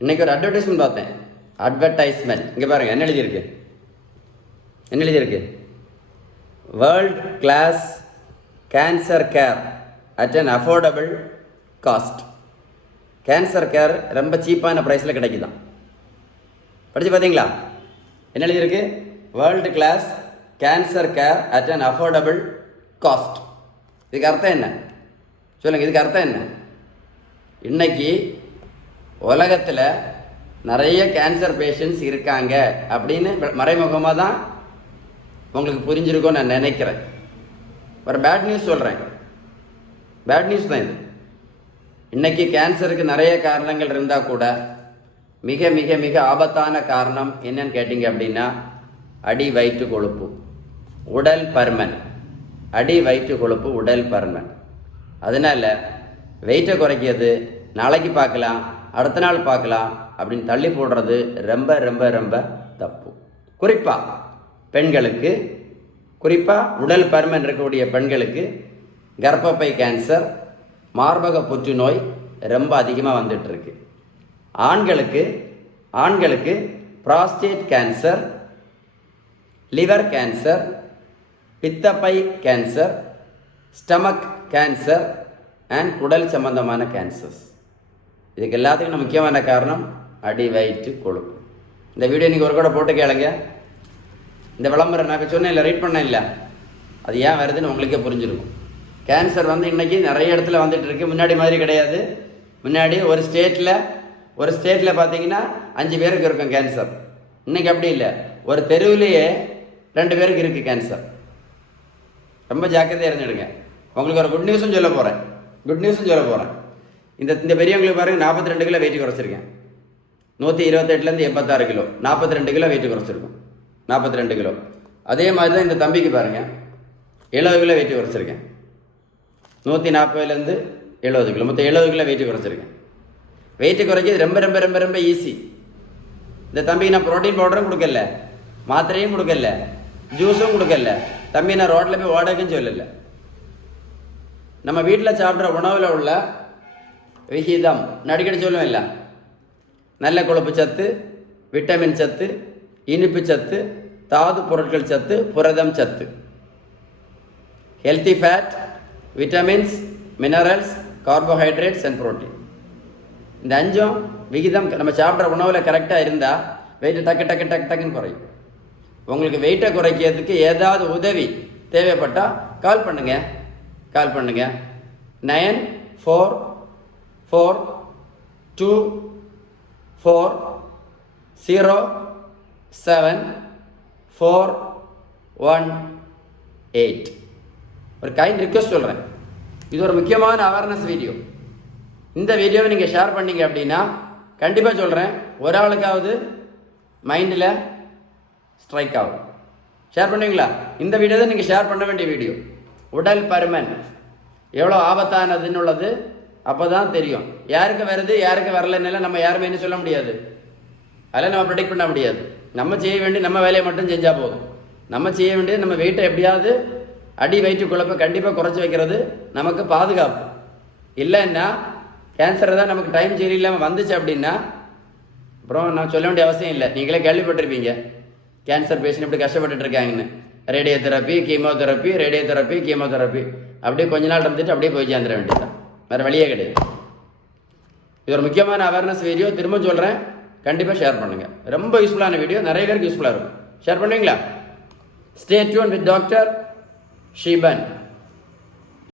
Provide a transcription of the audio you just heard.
இன்னைக்கு ஒரு அட்வர்டைஸ்மெண்ட் பார்த்தேன். அட்வர்டைஸ்மெண்ட் இங்கே பாருங்கள், என்ன எழுதியிருக்கு? என்ன எழுதியிருக்கு? World class cancer care at an affordable cost. Cancer care ரொம்ப சீப்பான ப்ரைஸில் கிடைக்குதான். படித்து பார்த்தீங்களா? என்ன எழுதியிருக்கு? World class cancer care at an affordable cost. இதுக்கு அர்த்தம் என்ன சொல்லுங்கள்? இதுக்கு அர்த்தம் என்ன? இன்னைக்கு உலகத்தில் நிறைய கேன்சர் பேஷண்ட்ஸ் இருக்காங்க அப்படின்னு மறைமுகமாக தான் உங்களுக்கு புரிஞ்சிருக்கும்னு நான் நினைக்கிறேன். ஒரு பேட் நியூஸ் சொல்கிறேன். பேட் நியூஸ் தான் இது. இன்றைக்கி கேன்சருக்கு நிறைய காரணங்கள் இருந்தால் கூட மிக மிக மிக ஆபத்தான காரணம் என்னன்னு கேட்டிங்க அப்படின்னா அடி வயிற்று கொழுப்பு, உடல் பருமன். அடி வயிற்று கொழுப்பு, உடல் பருமன். அதனால் வெயிட்டை குறைக்கிறது, நாளைக்கு பார்க்கலாம், அடுத்த நாள் பார்க்கலாம் அப்படின்னு தள்ளி போடுறது ரொம்ப ரொம்ப ரொம்ப தப்பு. குறிப்பாக பெண்களுக்கு, குறிப்பாக உடல் பருமன் இருக்கக்கூடிய பெண்களுக்கு கர்ப்பப்பை கேன்சர், மார்பக புற்றுநோய் ரொம்ப அதிகமாக வந்துட்டுருக்கு. ஆண்களுக்கு ப்ராஸ்டேட் கேன்சர், லிவர் கேன்சர், பித்தப்பை கேன்சர், ஸ்டமக் கேன்சர் அண்ட் குடல் சம்பந்தமான கேன்சர்ஸ். இதுக்கு எல்லாத்துக்கும் முக்கியமான காரணம் அடி வயிற்று கொழுப்பு. இந்த வீடியோ நீங்கள் ஒரு கூட போட்டு கேளுங்க. இந்த விளம்பரம் நான் சொன்னேன் இல்லை, ரீட் பண்ணேன் இல்லை, அது ஏன் வருதுன்னு உங்களுக்கே புரிஞ்சிருக்கும். கேன்சர் வந்து இன்றைக்கி நிறைய இடத்துல வந்துட்டு இருக்கு. முன்னாடி மாதிரி கிடையாது. முன்னாடி ஒரு ஸ்டேட்டில் பார்த்தீங்கன்னா 5 பேருக்கு இருக்கும் கேன்சர். இன்றைக்கி அப்படி இல்லை, ஒரு தெருவிலேயே 2 பேருக்கு இருக்குது கேன்சர். ரொம்ப ஜாக்கிரதையாக இருந்துடுங்க. உங்களுக்கு ஒரு குட் நியூஸும் சொல்ல போகிறேன். இந்த பெரியவங்களுக்கு பாருங்கள், 42 கிலோ வெயிட் குறைச்சிருக்கேன். 128லேருந்து 86 கிலோ, 42 கிலோ வெயிட் குறைச்சிருக்கும். 42 கிலோ. அதே மாதிரி தான் இந்த தம்பிக்கு பாருங்கள், 70 கிலோ வெயிட் குறைச்சிருக்கேன். 140லேருந்து 70 கிலோ, மொத்தம் 70 கிலோ வெயிட் குறைச்சிருக்கேன். வெயிட்டு குறைக்கிறது ரொம்ப ரொம்ப ரொம்ப ரொம்ப ஈஸி. இந்த தம்பிக்கு நான் ப்ரோட்டீன் பவுடரும் கொடுக்கல, மாத்திரையும் கொடுக்கல, ஜூஸும் கொடுக்கல. தம்பி நான் ரோட்டில் போய் ஓடக்குன்னு சொல்லலை. நம்ம வீட்டில் சாப்பிட்ற உணவில் உள்ள விகிதம் அடிக்கடி சொல்லுவோம் இல்லை, நல்ல கொழுப்பு சத்து, விட்டமின் சத்து, இனிப்பு சத்து, தாது பொருட்கள் சத்து, புரதம் சத்து, healthy fat, vitamins, minerals, carbohydrates and protein. இந்த 5 விகிதம் நம்ம சாப்பிட்ற உணவில் கரெக்டாக இருந்தால் வெயிட்டு டக்குன்னு குறையும். உங்களுக்கு வெயிட்டை குறைக்கிறதுக்கு ஏதாவது உதவி தேவைப்பட்டால் கால் பண்ணுங்க 9444074118. ஒரு கைண்ட் ரிக்வெஸ்ட் சொல்கிறேன். இது ஒரு முக்கியமான அவேர்னஸ் வீடியோ. இந்த வீடியோவை நீங்கள் ஷேர் பண்ணீங்க அப்படின்னா கண்டிப்பாக சொல்கிறேன், ஒரு ஆளுக்காவது மைண்டில் ஸ்ட்ரைக் ஆகும். ஷேர் பண்ணுவீங்களா? இந்த வீடியோ தான் நீங்கள் ஷேர் பண்ண வேண்டிய வீடியோ. உடல் பருமன் எவ்வளோ ஆபத்தானதுன்னு உள்ளது அப்போ தான் தெரியும். யாருக்கு வருது யாருக்கு வரலன்னால நம்ம யாருமே என்ன சொல்ல முடியாது, அதெல்லாம் நம்ம ப்ரெடிக்ட் பண்ண முடியாது. நம்ம செய்ய வேண்டிய நம்ம வேலையை மட்டும் செஞ்சால் போதும். நம்ம செய்ய வேண்டியது நம்ம வெயிட்டை எப்படியாவது அடி வயிற்று குழப்பை கண்டிப்பாக குறைச்சி வைக்கிறது நமக்கு பாதுகாப்பு. இல்லைன்னா கேன்சர் தான் நமக்கு டைம் சரியில்லாமல் வந்துச்சு அப்படின்னா அப்புறம் நான் சொல்ல வேண்டிய அவசியம் இல்லை. நீங்களே கேள்விப்பட்டிருப்பீங்க கேன்சர் பேஷண்ட் எப்படி கஷ்டப்பட்டுட்டு இருக்காங்கன்னு. ரேடியோதெரப்பி, கீமோதெரப்பி அப்படியே கொஞ்ச நாள் இருந்துட்டு அப்படியே போய் சேர்ந்துட வேண்டியதுதான். வேறு வழியே கிடையாது. இது ஒரு முக்கியமான அவேர்னஸ் வீடியோ. திரும்ப சொல்கிறேன், கண்டிப்பாக ஷேர் பண்ணுங்கள். ரொம்ப யூஸ்ஃபுல்லான வீடியோ, நிறைய பேருக்கு யூஸ்ஃபுல்லாக இருக்கும். ஷேர் பண்ணுவீங்களா? Stay tune with doctor Sheeban.